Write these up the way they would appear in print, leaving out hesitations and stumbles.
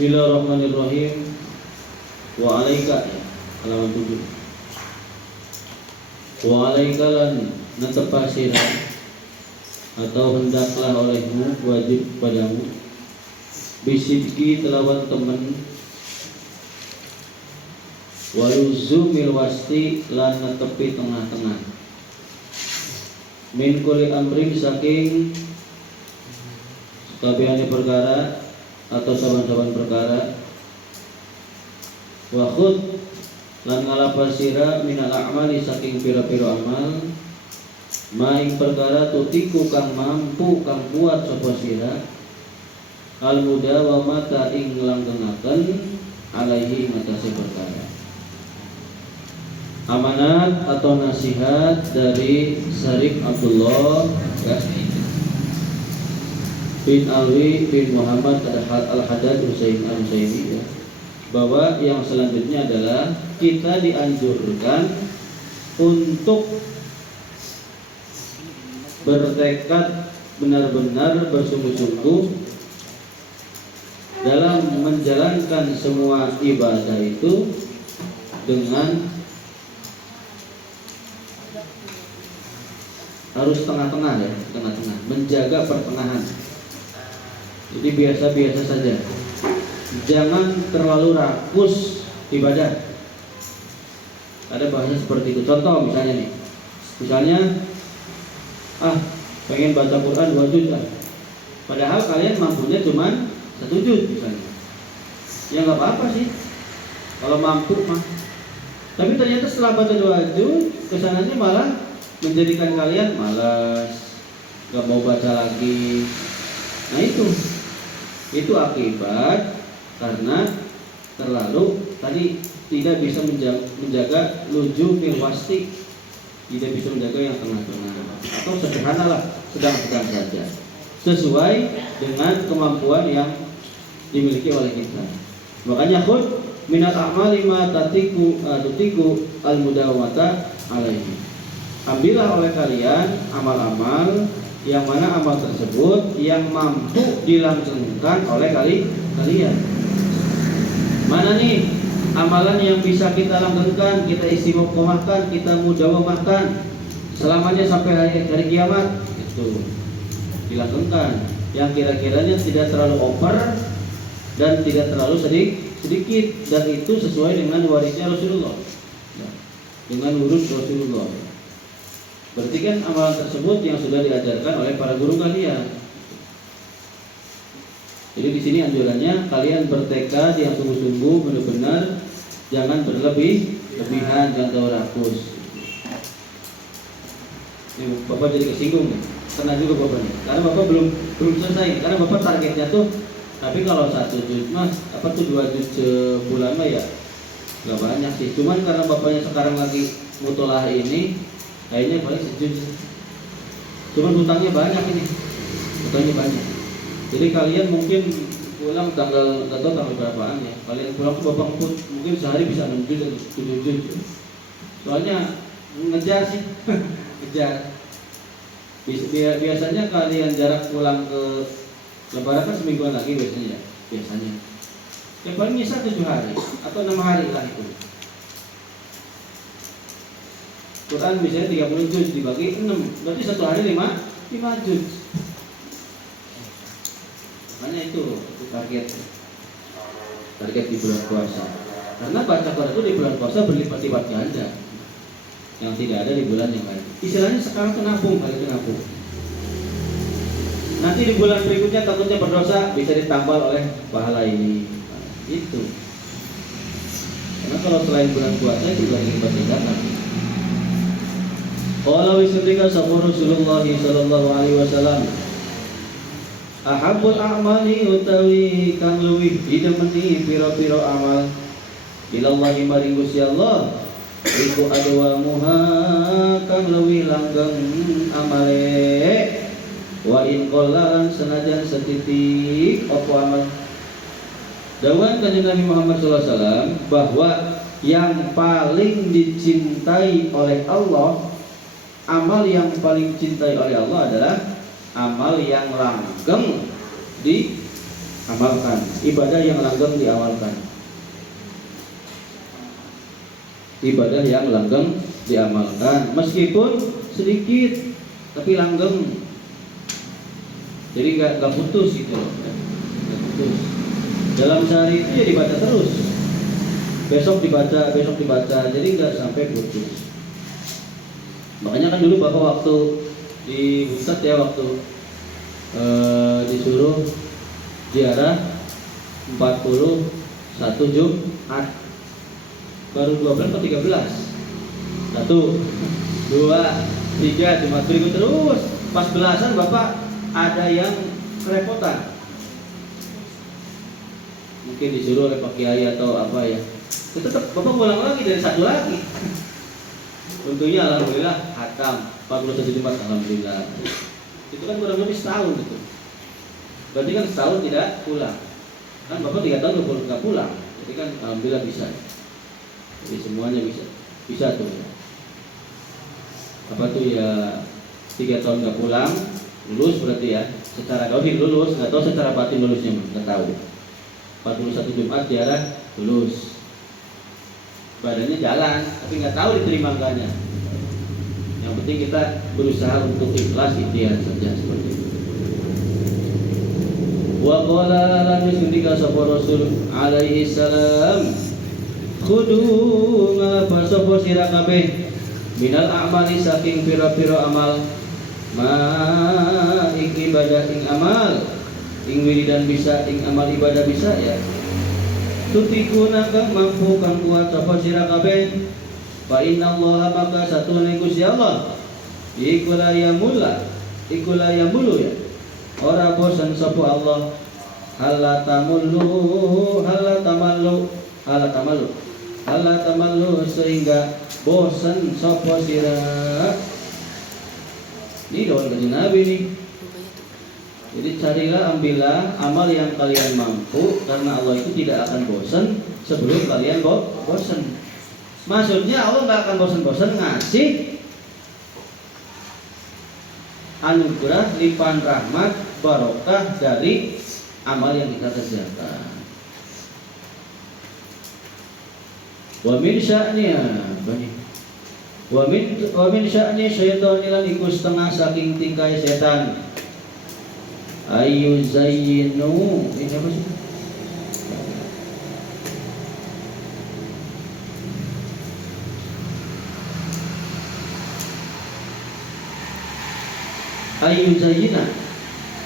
Bismillahirrahmanirrahim. Wa alaika halaman 7. Wa alaika lan natapasira atau hendaklah olehmu wajib padamu bisidki telawan temen waluzumil wasti lan netepi tengah-tengah min kulli amrin saking kabehane perkara atau saban-saban perkara wa khud lan ngalapas sira minal a'mali saking pira-pira amal maing perkara tutiku kang mampu kang kuat sapa sira al muda wa mata ing langgengaken alaihi matase perkara. Amanat atau nasihat dari Syarif Abdullah bin Alwi bin Muhammad Al-Haddad Al-Husaini ya, bahwa yang selanjutnya adalah kita dianjurkan untuk bertekad benar-benar bersungguh-sungguh dalam menjalankan semua ibadah itu dengan harus tengah-tengah ya, tengah-tengah, menjaga pertengahan. Jadi biasa-biasa saja. Jangan terlalu rakus ibadah. Ada bahasa seperti itu. Contoh misalnya nih. Misalnya pengen baca Quran 2 juz lah. Padahal kalian mampunya cuma 1 juz misalnya. Ya nggak apa-apa sih. Kalau mampu mah. Tapi ternyata setelah baca 2 juz, kesananya malah menjadikan kalian malas, nggak mau baca lagi. Nah itu akibat karena terlalu tadi tidak bisa menjaga lujumil wasti, tidak bisa menjaga yang tengah-tengah atau sederhana lah, sedang-sedang saja sesuai dengan kemampuan yang dimiliki oleh kita. Makanya khud minat a'mali ma tutiku al mudawamata alaihi. Ambillah oleh kalian amal-amal yang mana amal tersebut yang mampu dilangsungkan oleh kalian. Mana nih amalan yang bisa kita langgengkan, kita istiqomahkan, kita mudawamahkan selamanya sampai hari kiamat, itu dilanggengkan. Yang kira-kiranya tidak terlalu over dan tidak terlalu sedikit, dan itu sesuai dengan warisnya Rasulullah, dengan urus Rasulullah. Berarti kan amalan tersebut yang sudah diajarkan oleh para guru kalian. Jadi di sini anjurannya kalian bertekad yang sungguh-sungguh, benar-benar, jangan berlebihan, jangan terlalu rakus. Ini Bapak jadi kesinggung nih. Kena juga Bapak nih. Karena Bapak belum selesai. Karena Bapak targetnya tuh, tapi kalau 1 juz mas, 2 juz sebulan mah ya nggak banyak sih. Cuman karena Bapaknya sekarang lagi mutolaah ini, kayaknya paling 1 juz. Cuman hutangnya banyak ini. Hutangnya banyak. Jadi kalian mungkin pulang tanggal berapaan ya. Kalian pulang ke Bapak mungkin sehari bisa 6 juz atau 7 juz. Soalnya ngejar sih. Ngejar. Biasanya kalian jarak pulang ke Lebaran kan semingguan lagi biasanya. Ya paling bisa 7 hari atau 6 hari lah itu. Quran misalnya 30 juz dibagi 6, berarti 1 hari 5 juz. Makanya itu target di bulan puasa. Karena baca Quran itu di bulan puasa berlipat-lipat ganda yang tidak ada di bulan yang lain. Istilahnya sekarang itu nabung. Nanti di bulan berikutnya takutnya berdosa, bisa ditambal oleh pahala ini. Nah, itu. Karena kalau selain bulan puasa itu bulan lipat ganda. Qala wisrika sabur Rasulullah sallallahu alaihi wasallam, ahabbul a'mali utawi kang luwih didemeni pira-pira amal ilallahi maring Gusti Allah iku adwamuha kang luwih langgeng amale wa in qallalan senajan setitik apa amal. Dawuhan Kanjeng Nabi Muhammad sallallahu alaihi wasallam bahwa yang paling dicintai oleh Allah, amal yang paling dicintai oleh Allah adalah amal yang langgeng di amalkan, ibadah yang langgeng diamalkan. Ibadah yang langgeng diamalkan, meskipun sedikit tapi langgeng. Jadi nggak putus gitu loh, nggak putus. Dalam sehari itu ya dibaca terus, besok dibaca, jadi nggak sampai putus. Makanya kan dulu Bapak waktu di Buset ya, waktu disuruh ziarah 41 Jumat, baru 12 atau 13, 1, 2, 3 Jumat berikut terus. Pas belasan Bapak ada yang kerepotan, mungkin disuruh oleh Pak Kiai atau apa ya, tetap Bapak pulang lagi dari satu lagi. Untungnya alhamdulillah hatam 41 Jumat, alhamdulillah. Itu kan kurang lebih setahun gitu. Berarti kan setahun tidak pulang. Kan Bapak 3 tahun nggak pulang. Jadi kan alhamdulillah bisa. Jadi semuanya bisa tuh ya. Apa tuh ya, 3 tahun nggak pulang, lulus berarti ya. Secara tauhid lulus, nggak tahu secara batin lulusnya, nggak tahu. 41 Jumat ziarah lulus. Badannya jalan, tapi nggak tahu diterima enggaknya. Yang penting kita berusaha untuk ikhlas, ikhtiar saja seperti itu. Wa qala lan yusdika sapa Rasul alaihi salam, khudu ngapa sapa sira kabeh minal a'mali saking pira-pira amal, ma ing ibadah ing amal, ing wiridan bisa, ing amal ibadah bisa ya. Tutikuna kang mampu kang kuat sapa sira kabeh, fa innallaha maka satune Gusti Allah iku la yamulu ya, ora bosan sapa Allah, hala tamallu sehingga bosan sapa sira. Ini doa dari Nabi nih. Jadi carilah, ambillah amal yang kalian mampu, karena Allah itu tidak akan bosan sebelum kalian bosan. Maksudnya Allah nggak akan bosan-bosan ngasih anugerah, limpahan rahmat, barokah dari amal yang kita kerjakan. Wa min sya'niya wa min sya'ni syaitan lan iku setengah saking tingkai setan. Ayu zayyinu, ini apa sih? Ayu zayyina,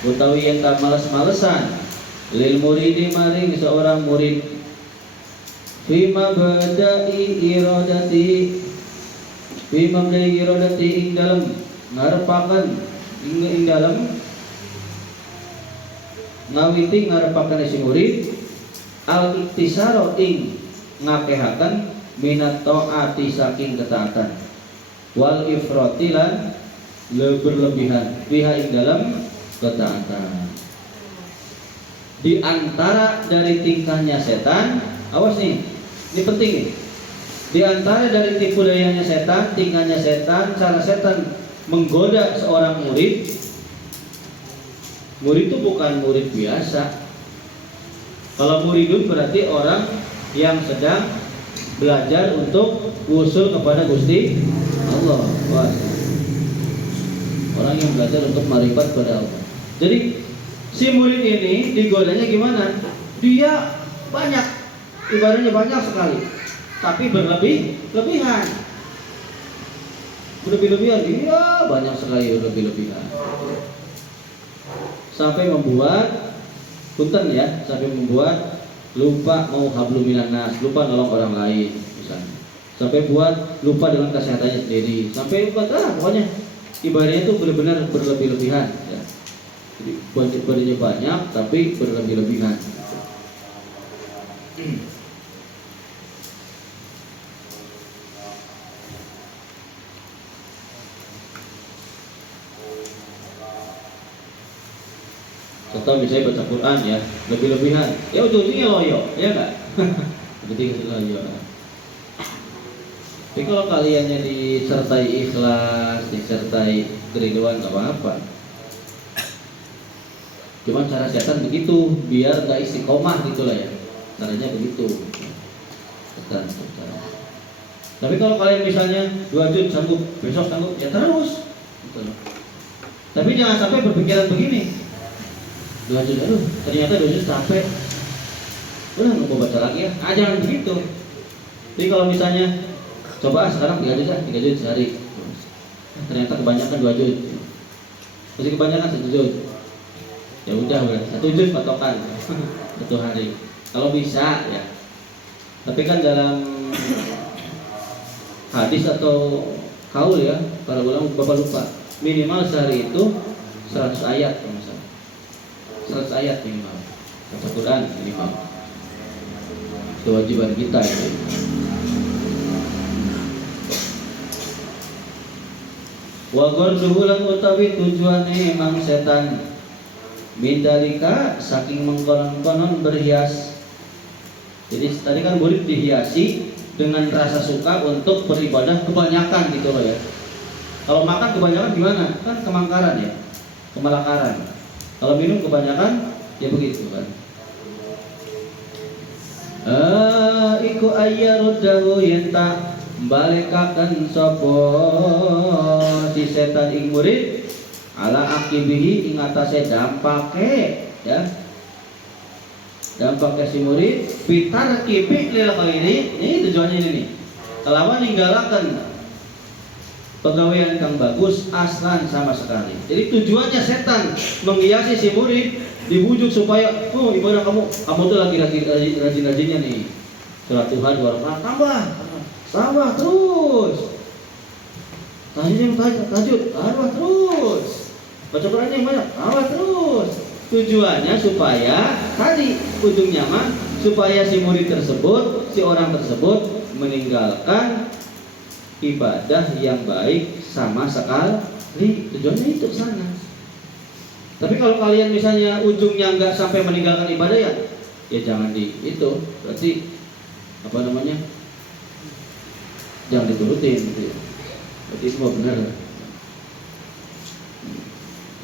utawi yang tak males-malesan, lil muridi maring seorang murid, fima badai iradati ing dalam ngarepaken ing dalam ngawiti ngarepaken si murid, al iktisaro ing ngakehaken minat taati saking ketaatan, wal ifratilan berlebihan biha ing dalam ketaatan. Di antara dari tingkahnya setan, awas nih, ini penting nih. Di antara dari tipu dayanya setan, tingkahnya setan, cara setan menggoda seorang murid. Murid itu bukan murid biasa. Kalau muridun berarti orang yang sedang belajar untuk usul kepada Gusti Allah. Orang yang belajar untuk marifat kepada Allah. Jadi si murid ini digodanya gimana? Dia banyak, ibadahnya banyak sekali, tapi berlebihan. Iya banyak sekali berlebihan. Sampai membuat lupa mau hablum minan nas, lupa nolong orang lain misalnya. Sampai buat lupa dengan kesehatannya sendiri. Sampai lupa pokoknya ibadahnya itu benar-benar berlebihan ya. Jadi ibadahnya banyak tapi berlebihan. Atau misalnya baca Quran ya, lebih-lebihan. Ya ujung-ujungnya loyo, ya enggak? Betul loyo. Tapi kalau kaliannya disertai ikhlas, disertai keriduan, enggak apa-apa. Cuman cara setan begitu, biar nggak istiqomah gitu lah ya. Caranya begitu. Setan. Tapi kalau kalian misalnya 2 juz sanggup, besok sanggup, ya terus. Gitu. Tapi jangan sampai berpikiran begini. 2 juz, aduh ternyata 2 juz capek. Udah nggak mau baca lagi ya. Jangan begitu. Jadi kalau misalnya coba sekarang 3 juz 3 juz sehari. Ternyata kebanyakan 2 juz. Masih kebanyakan 1 juz. Ya udah 1 juz patokan 1 hari. Kalau bisa ya. Tapi kan dalam hadis atau kaul ya, para ulama bapak lupa, minimal sehari itu 100 ayat kalau misalnya. 100 ayat minimal. Baca Quran minimal. Kewajiban kita itu. Wa ghurduhu lan utawi tujuane mang setan mindalika saking mengkonon-konon berhias. Jadi tadi kan murid dihiasi dengan rasa suka untuk beribadah kebanyakan gitu loh ya. Kalau makan kebanyakan gimana? Kan kemangkaran ya, kemelakaran. Kalau minum kebanyakan ya begitu kan. Iku ayyaruddahu yenta balekaken sapa si setan ing murid ala akibihi ing atase dampake ya. Dampake si murid fitar kipi lil khairi. Ini tujuannya ini nih. Kelawan ninggalaken pegawaian kang bagus aslan sama sekali. Jadi tujuannya setan menghiasi si murid dibujuk supaya ibadah kamu tuh lagi rajin-rajinnya nih. Sholat Tuhan 2 rakaat tambah terus. Tahajud tambah terus. Baca Quran yang banyak tambah terus. Tujuannya supaya tadi ujungnya mah supaya si murid tersebut, si orang tersebut meninggalkan ibadah yang baik sama sekali. Tujuannya itu sana. Tapi kalau kalian misalnya ujungnya nggak sampai meninggalkan ibadah ya jangan itu. Berarti apa namanya? Jangan diturutin gitu. Berarti semua benar.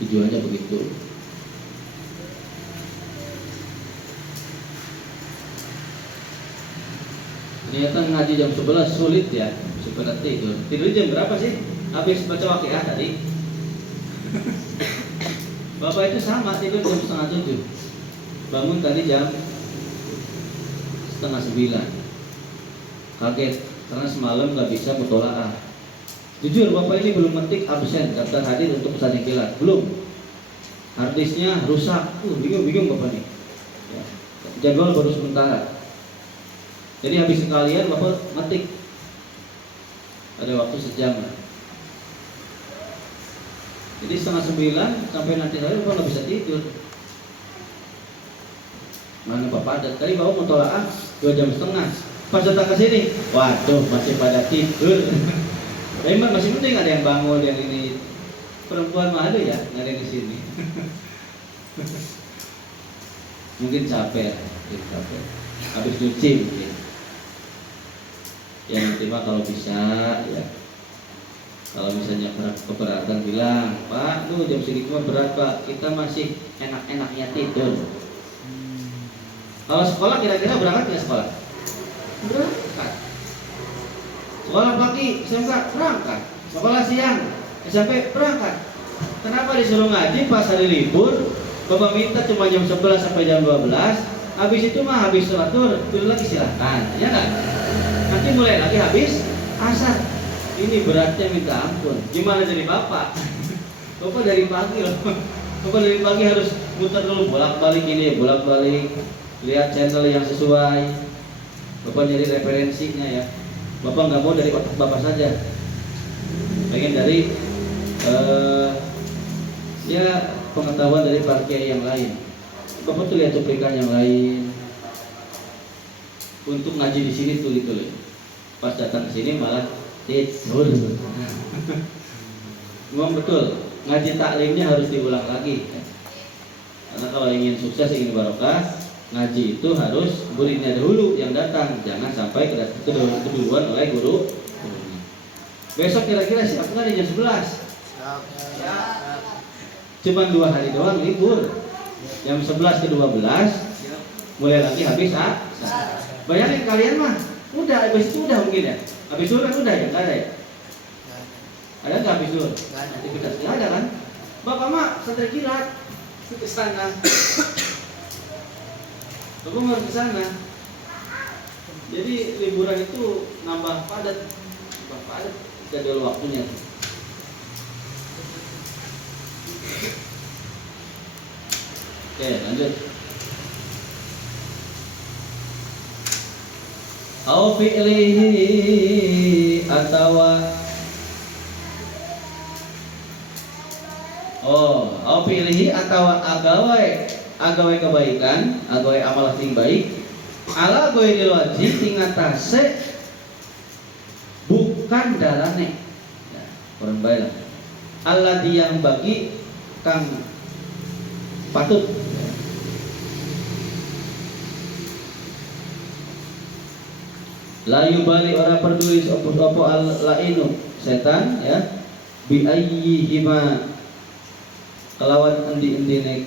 Tujuannya begitu. Ternyata ngaji jam 11 sulit ya, supaya tidur. Tidur jam berapa sih? Habis baca Waqiah tadi. Bapak itu sama tidur jam 6:30. Bangun tadi jam 8:30. Kaget karena semalam nggak bisa mutolaah. Jujur Bapak ini belum metik absen daftar hadir untuk pesantren kilat. Belum. Harddisknya rusak. Bingung Bapak nih. Ya. Jadwal baru sementara. Jadi habis sekalian Bapak metik. Ada waktu sejam lah. Jadi 8:30 sampai nanti sore Bapak nggak bisa tidur. Mana Bapak ada? Tadi Bapak mutolaah 2,5 jam. Pas datang ke sini, waduh masih pada tidur. Memang masih penting ada yang bangun yang ini. Perempuan mah ada ya, nggak ada yang di sini. Mungkin capek. Habis cuci mungkin. Ya nanti Pak kalau bisa ya. Kalau misalnya keberatan bilang, Pak, jam segitu mah berat Pak, kita masih enak-enaknya tidur. Kalau sekolah kira-kira berangkat nggak sekolah? Berangkat. Sekolah pagi, SMK berangkat. Sekolah siang, SMP berangkat. Kenapa disuruh ngaji pas hari libur? Bapak minta cuma jam 11 sampai jam 12. Habis itu mah habis sholat tidur lagi silahkan, ya kan? Nanti mulai lagi habis asar. Ini beratnya minta ampun. Gimana jadi bapak? Bapak dari pagi loh. Bapak dari pagi harus muter dulu bolak-balik ini, bolak-balik. Lihat channel yang sesuai. Bapak nyari referensinya ya. Bapak nggak mau dari otak Bapak saja. Pengen dari ya pengetahuan dari para kiai yang lain. Bapak tuh lihat cuplikan yang lain. Untuk ngaji di sini tuh gitu loh. Pas datang ke sini malah tidur. Memang betul, ngaji taklimnya harus diulang lagi. Karena kalau ingin sukses, ingin barokah, ngaji itu harus muridnya dahulu yang datang, jangan sampai keduluan oleh guru. Besok kira-kira siap nggak di jam 11? Siap. Cuma 2 hari doang libur. Jam 11 ke 12 mulai lagi habis bayangin kalian mah udah habis itu udah mungkin ya. Habis zuhur kan udah ya, enggak ada ya? Ada nggak habis zuhur? Aktivitas nggak ada kan? Bapak mah santri kilat ke sana. Bapak harus ke sana. Jadi liburan itu nambah padat, jadwal waktunya. Oke, lanjut. Au fi'lihi au fi'lihi atawa agawai kebaikan, agawai amalah sing baik. Ala goiril wajib tingatase bukan darane. Ya, orang baik. Allah yang bagi kang patut. La yubali orang peduli opo al lainu setan ya bi ayyihima kelawan endi-endine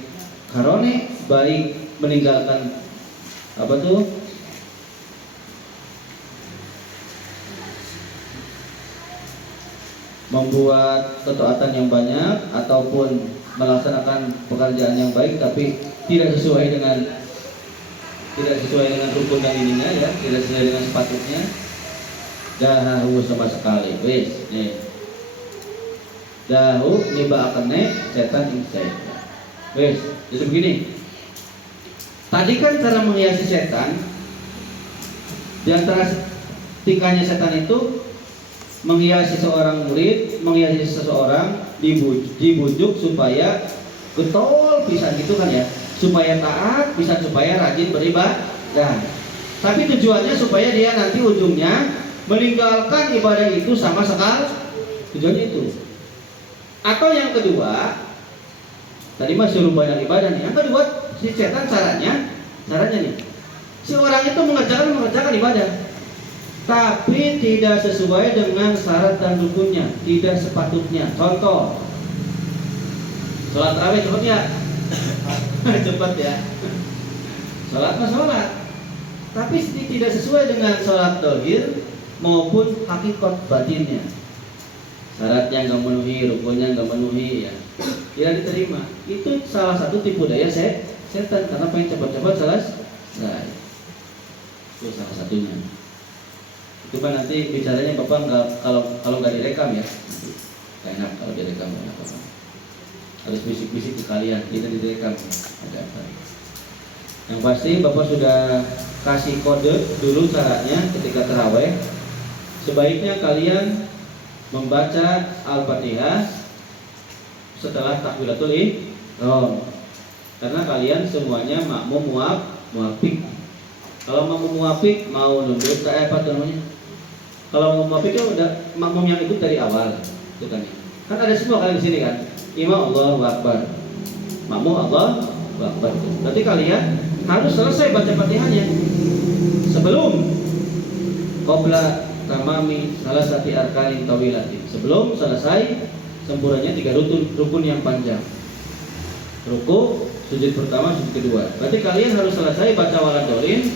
karone baik meninggalkan apa tuh membuat ketaatan yang banyak ataupun melaksanakan pekerjaan yang baik tapi tidak sesuai dengan rukun dan ininya ya, tidak sesuai dengan sepatutnya. Dahu sama sekali wis nih. Dahu nibakane setan insai. Wis, jadi begini. Tadi kan cara menghiasi setan, di antara tingkahnya setan itu menghiasi seorang murid, menghiasi seseorang, dibujuk supaya getol bisa gitu kan ya, supaya taat, bisa supaya rajin beribadah. Tapi tujuannya supaya dia nanti ujungnya meninggalkan ibadah itu sama sekali. Tujuannya itu. Atau yang kedua, tadi mah suruh banyak ibadah nih. Yang kedua, si setan caranya nih, si orang itu mengerjakan ibadah, tapi tidak sesuai dengan syarat dan rukunnya, tidak sepatutnya. Contoh, sholat tarawih cepet ya, cepat ya. Sholat mah sholat, tapi tidak sesuai dengan sholat dohir maupun hakikat batinnya. Syaratnya nggak memenuhi, rukunnya nggak memenuhi ya, tidak diterima. Itu salah satu tipu daya setan karena pengen cepat-cepat selesai. Itu salah satunya. Itu kan nanti bicaranya bapak nggak, kalau nggak direkam ya, nggak enak kalau direkam nggak apa-apa. Harus bisik-bisik ke kalian, kita direkam ada apa. Yang pasti bapak sudah kasih kode dulu caranya ketika taraweh. Sebaiknya kalian membaca Al-Fatihah setelah takbiratul ihram. Karena kalian semuanya makmum muwafiq. Kalau makmum muwafiq mau nunduk apa namanya? Kalau makmum muwafiq itu udah makmum yang ikut dari awal, itu kan. Kan ada semua kalian di sini kan. Imam Allahu Akbar. Makmum Allahu Akbar. Berarti kalian harus selesai baca Fatihahnya sebelum qabla tamami salah satu arkanin tawilati. Sebelum selesai sempurnanya 3 rukun yang panjang. Ruku, sujud pertama, sujud kedua. Berarti kalian harus selesai baca waladolin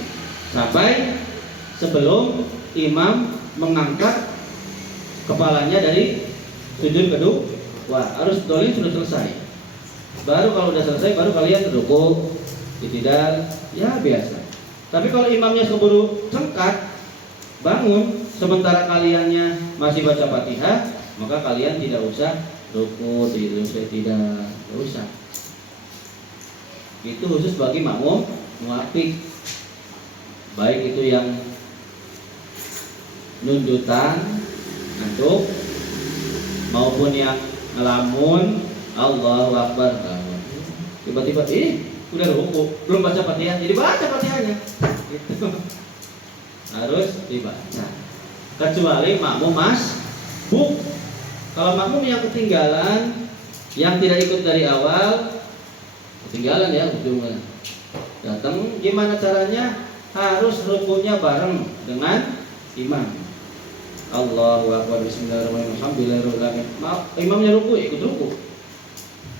sampai sebelum imam mengangkat kepalanya dari sujud kedua. Wah, harus dolin sudah selesai. Baru kalau udah selesai, baru kalian ruku, itidal, ya biasa. Tapi kalau imamnya keburu cengkat, bangun, sementara kaliannya masih baca Fatihah, maka kalian tidak usah ruku, tidak usah. Itu khusus bagi makmum muwafiq, baik itu yang nundutan ngantuk maupun yang ngelamun Allahu Akbar. Tiba-tiba udah ruku, belum baca Fatihah, jadi baca Fatihahnya gitu. Harus dibaca. Kecuali makmum masbuk. Kalau makmum yang ketinggalan, yang tidak ikut dari awal, ketinggalan ya, ujungnya datang, gimana caranya? Harus rukunya bareng dengan imam. Allahu Akbar, bismillahirrahmanirrahim, alhamdulillahirabbil alamin. Imamnya ruku, ikut ruku.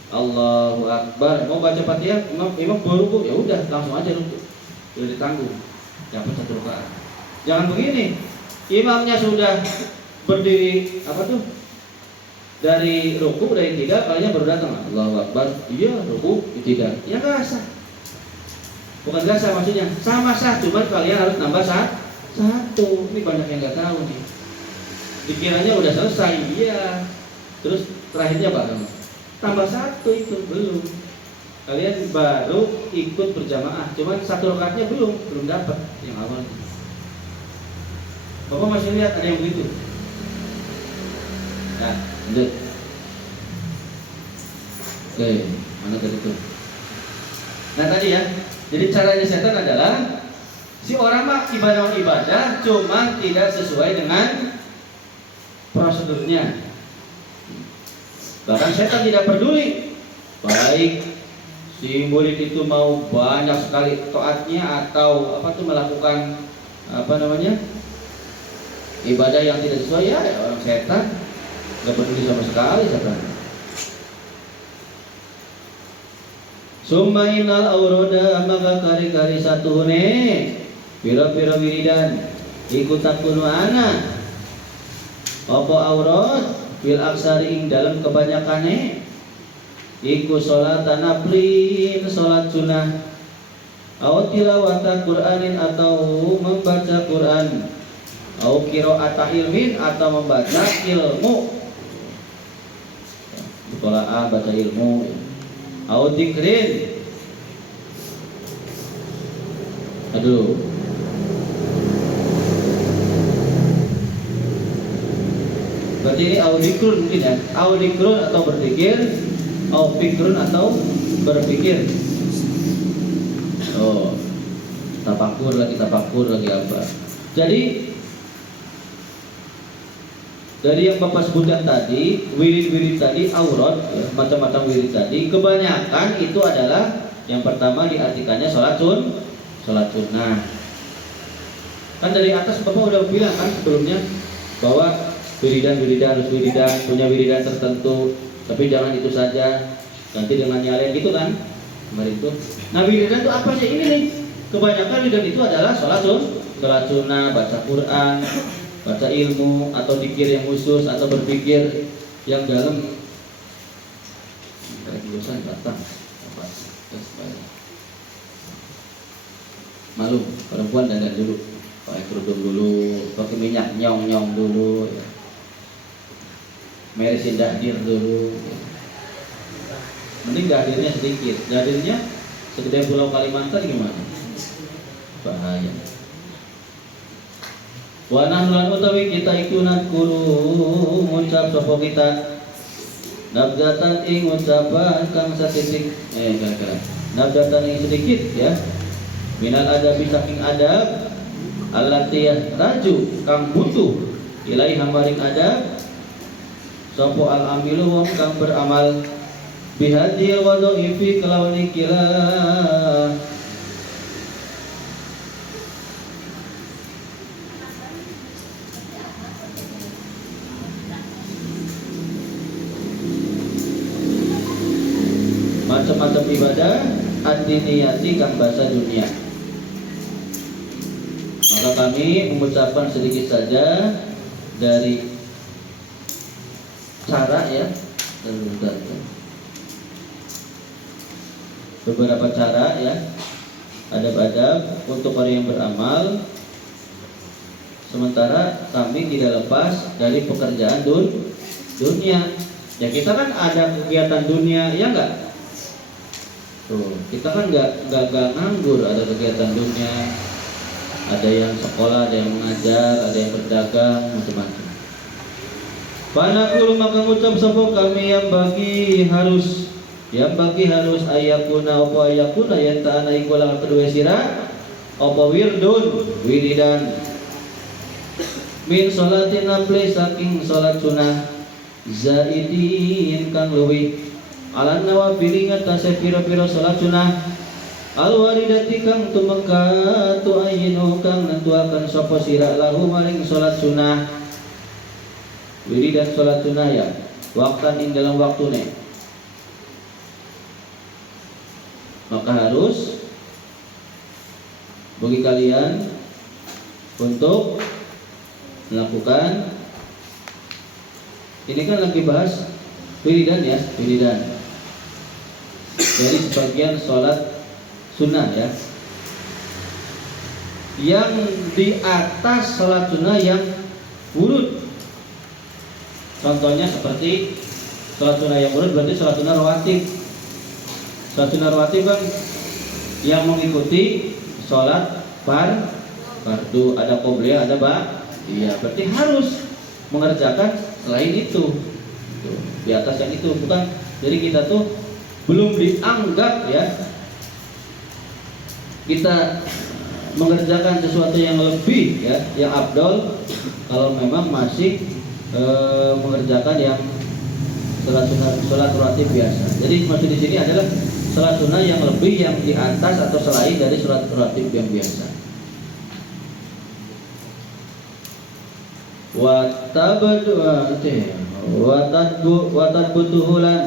Allahu Akbar, mau baca Fatihah, imam baru ya udah langsung aja rukuk, udah ditanggung, dapat 1 rakaat. Jangan begini, imamnya sudah berdiri dari rukuk, dari tidak, kalian baru datang, Allahu Akbar, iya rukuk, tidak, ya nggak sah. Bukan nggak sah maksudnya, sama sah, cuma kalian harus nambah satu. Ini banyak yang nggak tahu nih. Dikiranya udah selesai, iya. Terus terakhirnya apa? Tambah 1 itu belum. Kalian baru ikut berjamaah, cuman 1 rakaatnya belum dapat yang awal. Bapak masih lihat ada yang begitu? Nah, lanjut. Oke, mana tadi itu? Nah tadi ya, jadi caranya setan adalah si orang mah ibadah cuma tidak sesuai dengan prosedurnya. Bahkan setan tidak peduli baik si murid itu mau banyak sekali taatnya atau melakukan ibadah yang tidak sesuai, ya orang setan nggak peduli sama sekali setan. Summa innal auroda maka kari-kari satune pira-pira wiridan ikut takunu ana apa aurad fil aksari ing dalam kebanyakannya iku sholat naflin, sholat sunnah, au tilawata Qur'anin atau membaca Qur'an, au qira'ata ilmin atau membaca ilmu, qira'ah baca ilmu, au dzikrin, berarti ini audikrun mungkin ya, audikrun atau berzikir, aufikrun atau berpikir. Oh, tafakur lagi apa? Jadi dari yang Bapak sebutkan tadi, wirid-wirid tadi, aurat, ya, macam-macam wirid tadi, kebanyakan itu adalah yang pertama diartikannya sholat sunnah. Kan dari atas Bapak udah bilang kan sebelumnya bahwa wiridan harus punya wiridan tertentu, tapi jangan itu saja, ganti dengan yang lain gitu kan kemarin itu. Nah wiridan itu apa sih? Ini nih, kebanyakan wiridan itu adalah sholat sunnah, baca Quran, baca ilmu, atau zikir yang khusus, atau berpikir yang dalam. Bosan datang malu perempuan dandan dulu, pakai kerudung dulu, pakai minyak nyong dulu ya. Meresin dahdir dulu ya. Mending dahdirnya sedikit, dahdirnya segede pulau Kalimantan gimana? Bahaya. Wa nahlan utawi kita iku nadkuru ngucap sapa kita nabdatan ing ucapan kang satitik nabdatan ing sedikit ya minal adabi saking adab allati raju kang butuh ilai hamaring adab sopo al amilu wong kang beramal bihadil wadhifi kelawan ikilah macam-macam ibadah ad-diniyati kang bahasa dunia. Maka kami mengucapkan sedikit saja dari cara ya, beberapa cara ya, adab-adab untuk orang yang beramal. Sementara kami tidak lepas dari pekerjaan dunia. Ya kita kan ada kegiatan dunia, ya enggak? Tuh, kita kan enggak nganggur, ada kegiatan dunia. Ada yang sekolah, ada yang mengajar, ada yang berdagang, macam-macam. Panakul maka ngucap sapa kami yang bagi harus ayakuna apa ayakuna yang ta'ana iku lang kedua sira apa wirdun wiridan min sholatin nafli saking sholat sunnah zaidin kang luwih ala nawafil ngatasi pira-pira sholat sunnah al-waridati kang tumeka tu'ayinu kang nentuakan sapa sira lahu maring sholat sunnah wiridan sholat sunnah ya waktan ing dalam waktune Maka harus bagi kalian untuk melakukan, ini kan lagi bahas wiridan ya, wiridan. Jadi sebagian sholat sunnah ya, yang di atas sholat sunnah yang wurud. Contohnya seperti sholat sunnah yang wurud berarti sholat sunnah rawatib. Sholat sunnah rawatib kan yang mengikuti sholat fardu, ada qobliyah, ada iya, berarti harus mengerjakan selain itu. Di atas yang itu, bukan jadi kita tuh belum dianggap ya kita mengerjakan sesuatu yang lebih ya, yang afdol kalau memang masih mengerjakan yang sholat rawatib biasa. Jadi maksud di sini adalah sholat sunnah yang lebih, yang di atas atau selain dari sholat rawatib yang biasa. Watadbutuhulan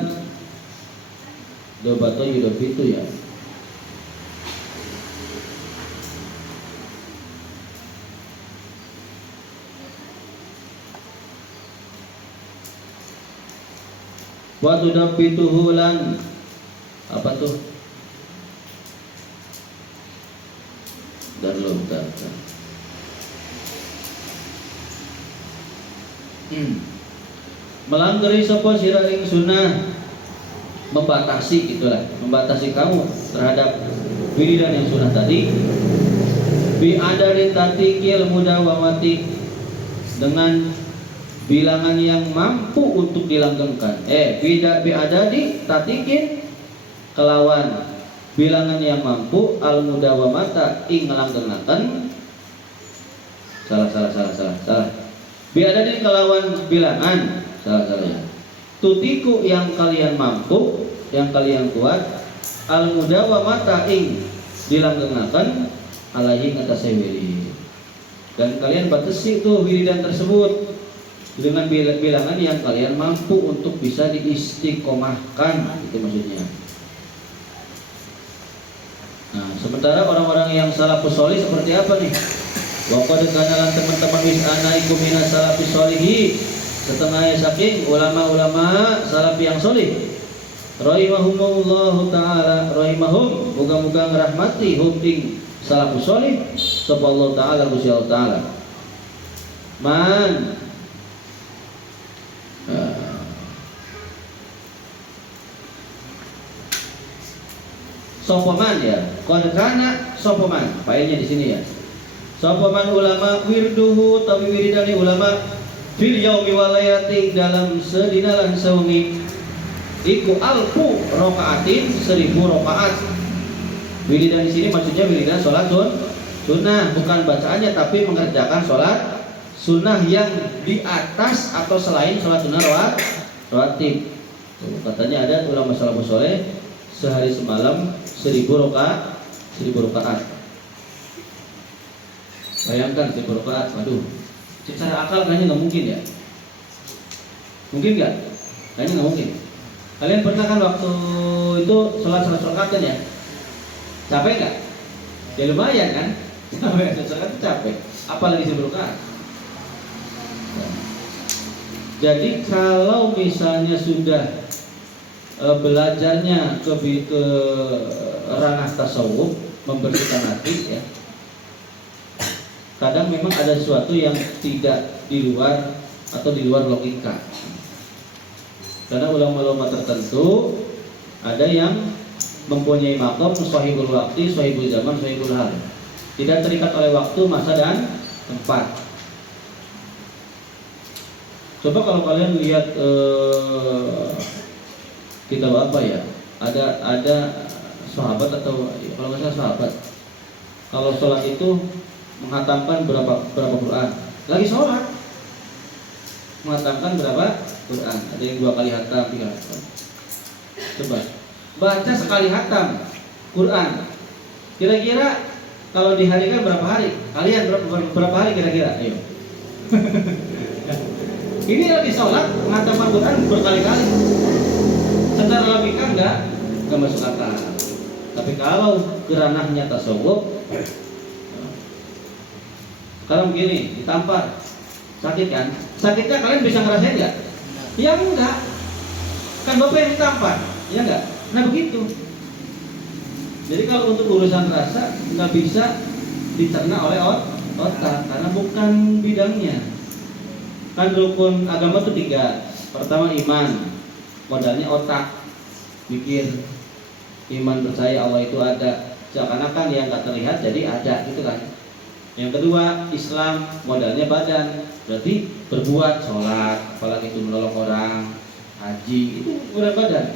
dobato yudob itu ya. Watudabituhulan apa tuh? Darlum tarta. Melanggeri sapa sira ing sunnah, membatasi gitulah, membatasi kamu terhadap wiridan yang sunnah tadi. Bi adari tatikil mudawamati, dengan bilangan yang mampu untuk dilanggengkan. Bi adadi tatikin, kelawan bilangan yang mampu al mudawamata ing ngelanggengaken. Salah. Bi adadi kelawan bilangan, salah ya. Tutiku yang kalian mampu, yang kalian kuat, al mudawamata ing dilanggengaken alaihi atase wirid. Dan kalian batasi itu wiridan tersebut dengan bilangan yang kalian mampu untuk bisa diistiqomahkan, itu maksudnya. Nah, sementara orang-orang yang salafus sholih seperti apa nih? Wa qad kana lan teman-teman wis ana iku minas salafus sholihi, setengah saking ulama-ulama salaf yang sholih. Rahimahumullahu taala, rahimahum, muga-muga ngrahmati hum ing salafus sholih sapa Allah taala Gusti Allah taala. Man sopoman ya, qad kana sopoman, failnya di sini ya. Sopoman ulama wirduhu tawi wiridani ulama fil yaumi walayati, dalam sedina lan sewengi iku alfu rakaatin, 1000 rakaat. Wiridan di sini maksudnya wiridan sholat sunnah, bukan bacaannya tapi mengerjakan sholat sunnah yang di atas atau selain sholat sunnah rawatib. Katanya ada ulama salafus soleh sehari semalam 1000 rakaat. Bayangkan 1000 rakaat, waduh, secara akal kayaknya nggak mungkin ya. Mungkin nggak? Kayaknya nggak mungkin. Kalian pernah kan waktu itu sholat rakaat kan ya? Capek nggak? Ya lumayan kan? Sholat rakaat capek. Apalagi 1000 rakaat. Jadi kalau misalnya sudah belajarnya ke ranah tasawuf, membersihkan hati ya, kadang memang ada sesuatu yang tidak di luar atau di luar logika. Karena ulama-ulama tertentu ada yang mempunyai maqam sahibul waqti, sahibul zaman, sahibul hal, tidak terikat oleh waktu, masa dan tempat. Coba kalau kalian lihat kitab apa ya, ada sahabat atau kalau nggak salah sahabat, kalau sholat itu menghatamkan berapa Quran, lagi sholat menghatamkan berapa Quran, ada yang 2 kali hatam, 3 hatam. Coba baca sekali hatam Quran, kira-kira kalau diharikan berapa hari? Kalian berapa hari kira-kira? Ayo. Ini lagi sholat menghatamkan Quran berkali-kali. Secara logika enggak masuk akal. Tapi kalau keranahnya tasawuf, kalau begini ditampar, sakit kan? Sakitnya kalian bisa ngerasain nggak? Ya enggak. Kan bapak yang ditampar, ya enggak? Nah begitu. Jadi kalau untuk urusan rasa nggak bisa dicerna oleh otak karena bukan bidangnya. Kan rukun agama itu 3. Pertama iman, modalnya otak, mikir, iman percaya Allah itu ada. Seakan-akan yang nggak terlihat jadi ada gitu kan. Yang kedua Islam, modalnya badan, berarti berbuat, sholat, apalagi itu menolong orang, haji, itu modal badan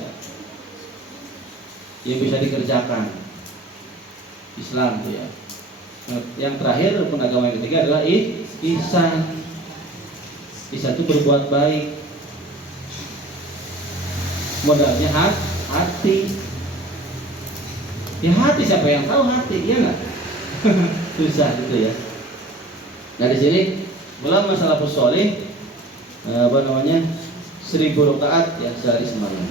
yang bisa dikerjakan. Islam tuh ya. Nah, yang terakhir rukun agama yang ketiga adalah ihsan. Ihsan itu berbuat baik. Modalnya hati. Ya hati, siapa yang tahu hati, iya nggak? Susah gitu ya. Nah di sini ulama salafus sholih 1000 rakaat ya sehari semalam.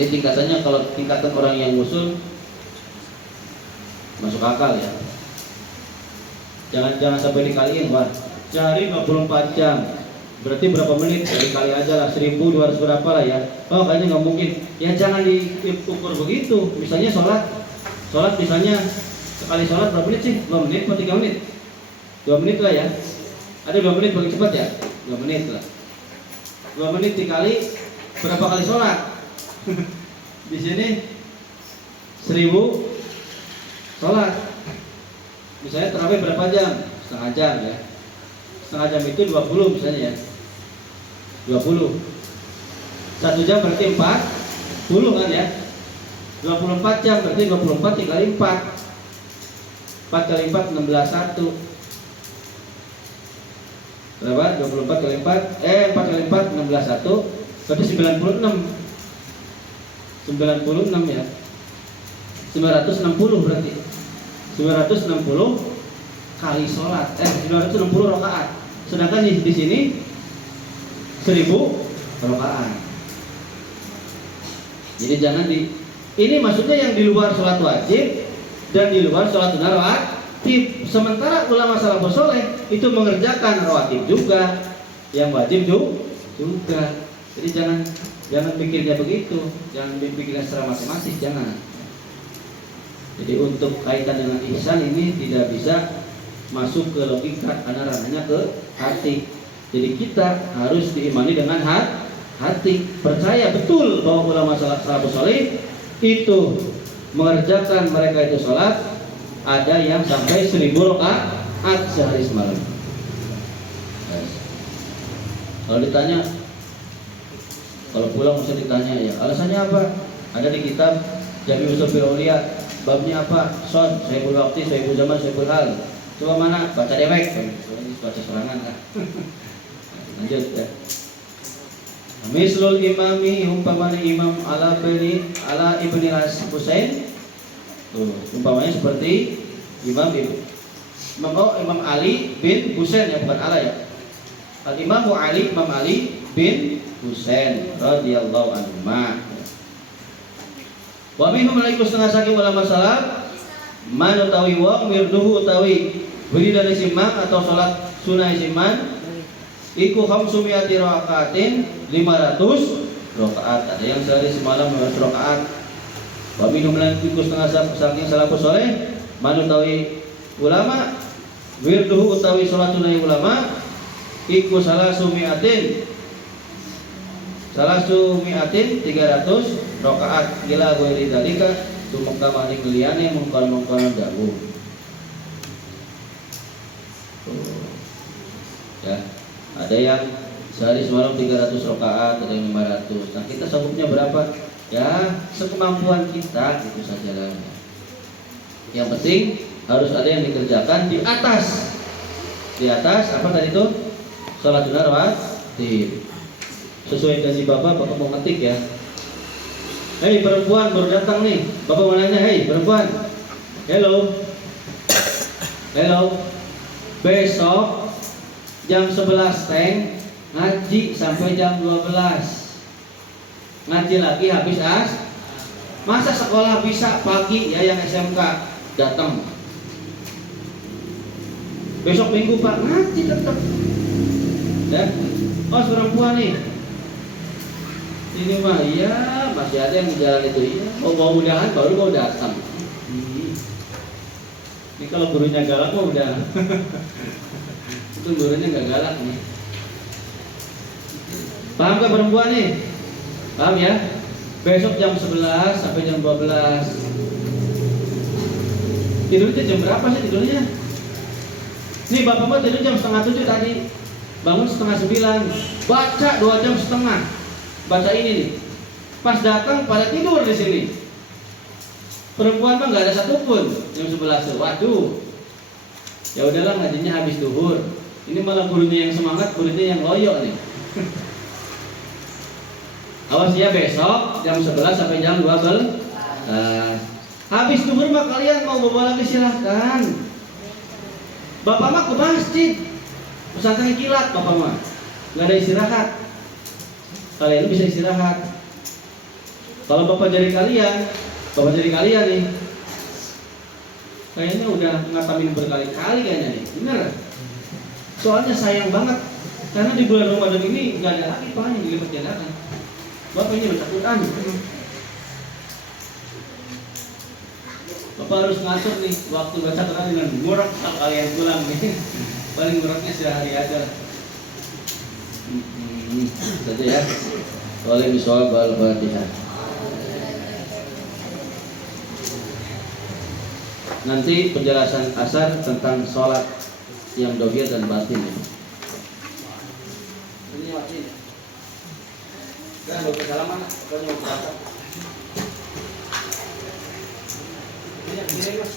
Ini tingkatannya, kalau tingkatan orang yang usul masuk akal ya. Jangan sampai dikaliin, wah sehari 24 jam berarti berapa menit, dikali aja lah 1200 berapa lah ya. Oh kayaknya nggak mungkin. Ya jangan diukur begitu. Misalnya sholat misalnya sekali sholat berapa menit sih? 2 menit atau 3 menit? 2 menit lah ya. Ada 2 menit paling cepat ya? 2 menit lah. 2 menit dikali berapa kali sholat? Di sini 1000 sholat. Misalnya terawih berapa jam? Setengah jam ya. Setengah jam itu 20 misalnya ya. 20. 1 jam berarti 40 kan ya. 24 jam berarti 24 dikali 4. 4 kali 4 16 1. Berapa? 24 kali 4 4 kali 4 16 1 berarti 96 ya. 960 berarti 960 kali sholat 960 rakaat. Sedangkan di sini 1000 rakaat. Jadi jangan ini maksudnya yang di luar sholat wajib dan di luar sholat sunnah rawatib. Sementara ulama salafus sholeh itu mengerjakan rawatib juga, yang wajib juga. Jadi jangan pikirnya begitu, jangan pikirnya secara matematis, jangan. Jadi untuk kaitan dengan ihsan ini tidak bisa masuk ke logika karena ranahnya ke hati. Jadi kita harus diimani dengan hati, percaya betul bahwa ulama salafus sholeh itu mengerjakan mereka itu sholat ada yang sampai 1000 rakaat sehari semalam. Kalau ditanya, kalau pulang mesti ditanya ya alasannya apa? Ada di kitab Jami Usul Fil Aulia, babnya apa? Son, Syaibul Waqti, Syaibul Zaman, Syaibul Hal. Coba mana? Baca dewek. Baca serangan kan. Lanjut ya. Mislul imami, umpamanya imam ala ibni Husain. Tuh, umpamanya seperti Imam Ali bin Husain ya, bukan ala ya. Imam Ali bin Husain radhiyallahu anhu. Wa minhum laikus setengah saking ulama salaf man utawi wong wirduhu utawi wiridan isiman atau salat sunah isiman iku khamsumiyati rakaatin 500 rakaat. Ada yang sehari semalam 500 rakaat. Wa minhum laikus setengah saking salafus saleh man utawi ulama wirduhu utawi salat sunah ulama iku salasumiatin 300 rakaat gila ghairi dalika tumeka maring liyane mungkon-mungkon dawu. Ya, ada yang sehari semalam 300 rakaat, ada yang 500. Nah, kita sanggupnya berapa? Ya, sekemampuan kita itu saja lah. Yang penting harus ada yang dikerjakan di atas. Di atas apa tadi itu? Salat sunnah rawatib. Sesuai janji Bapak mau ngetik ya. Hei perempuan baru datang nih. Bapak mau nanya, hei perempuan. Hello. Besok jam 11 teng ngaji sampai jam 12. Ngaji lagi habis Masa sekolah bisa pagi ya yang SMK datang. Besok minggu Pak ngaji tetap. Dan oh perempuan nih. Ini mah iya masih ada yang di jalan itu iya. Mau mudahan baru mau datang. Ini kalau gurunya galak mah udah. Itu gurunya nggak galak nih. Paham gak perempuan nih? Paham ya? Besok jam 11 sampai jam 12. Tidurnya jam berapa sih tidurnya? Nih bapak mah tidur jam 6:30 tadi. Bangun 8:30. Baca 2 jam setengah. Baca ini nih. Pas datang pada tidur di sini. Perempuan mah nggak ada satupun jam 11 tuh. Waduh. Ya udahlah ngajinya habis duhur. Ini malah gurunya yang semangat, gurunya yang loyo nih. Awas ya besok jam 11 sampai jam 12. Habis duhur mah kalian mau bawa lagi silahkan. Bapak mah ke masjid. Pesantren kilat bapak mah. Nggak ada istirahat. Kalian bisa istirahat. Kalau bapak jadi kalian nih. Kayaknya udah ngatamin berkali-kali kayaknya nih. Bener. Soalnya sayang banget. Karena di bulan Ramadan ini nggak ada lagi Pak yang dilipat gandakan. Bapak ini baca Quran. Bapak harus ngatur nih waktu baca Quran dengan murah kalau kalian pulang nih. Paling murahnya sehari aja. Saja ya. Oleh bisawab al-Fatihah. Nanti penjelasan asar tentang sholat yang dohir dan batin. Ini batin. Dan salaman, banyak berapa? Ini mas.